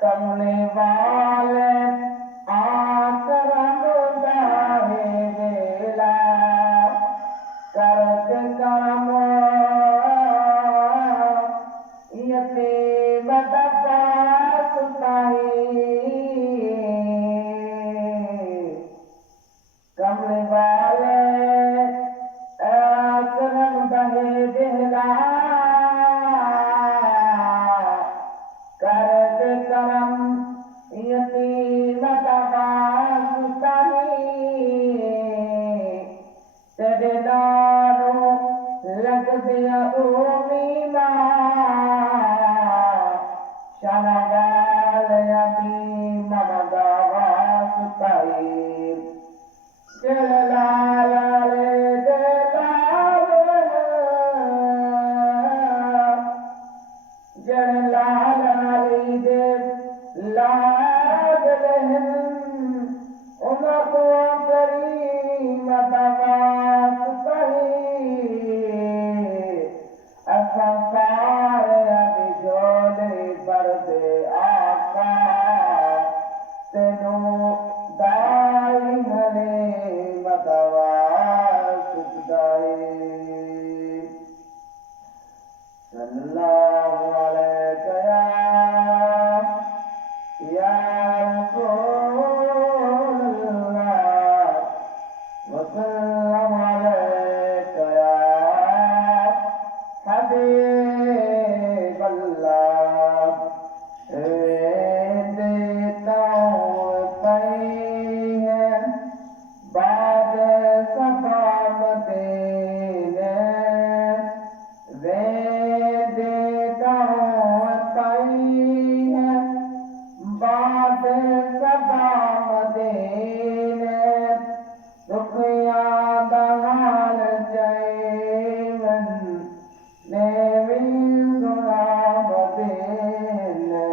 कमले वाले आश्रम दाहे वेला करत कर्म यतीम तपास पाई। कमले वाले आश्रम दाहे वेला करत कर्म यतीम तपास पाई। तेरे नारों लग दिया मीमा शनगाल अभी ममदावास पाई। जलाल दे लाद रहन उनको करीम दवास सही। असंसार अभी झोले पर दे आका तेनो दाई हले मदवास दाई। सल्लल्लाहु अलैहि या रसूलल्लाह वसल्लम अलैका या हबीबल्लाह। देता हूँ सही है बाद सफा मदीने देता हूँ सही है बाद सफा मदीने। दुख याद हाल जैवन ने भी सुना मदीने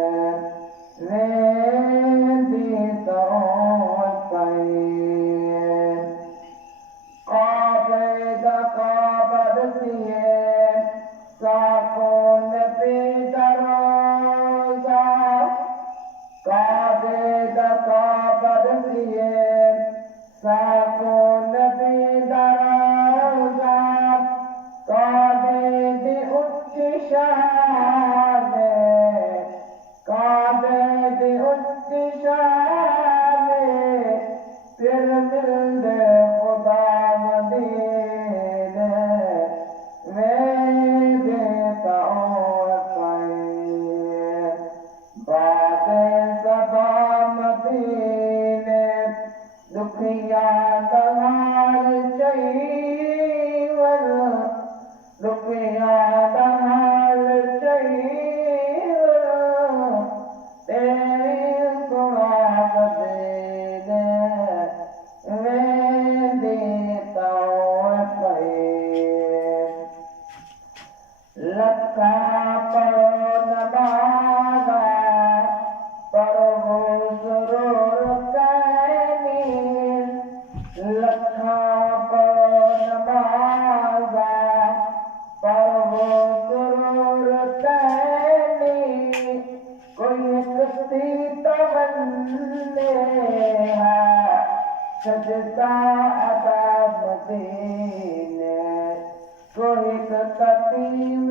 देता हूँ सही है। काबेद काबद सिए साकों नबी दरोजा काबेद काबद सिए साकों नबी दरोजा। काबेद उच्च शान काबेद उच्च शान फिर मिल खुदा मदीने मैं देता हूँ सही बाद सफा मदीने। दुखिया दहाल चईवन दुखिया दहाल चईवन सुना मदीने मैं देता हूँ सही। लखा पढ़ो नमाज़ा पढ़ो ज़रूर कहनी। लखा पढ़ो नमाज़ा पढ़ो ज़रूर कहनी। कोई किसी तमन्ने है सजदा अदा मदीने। कोई कतीम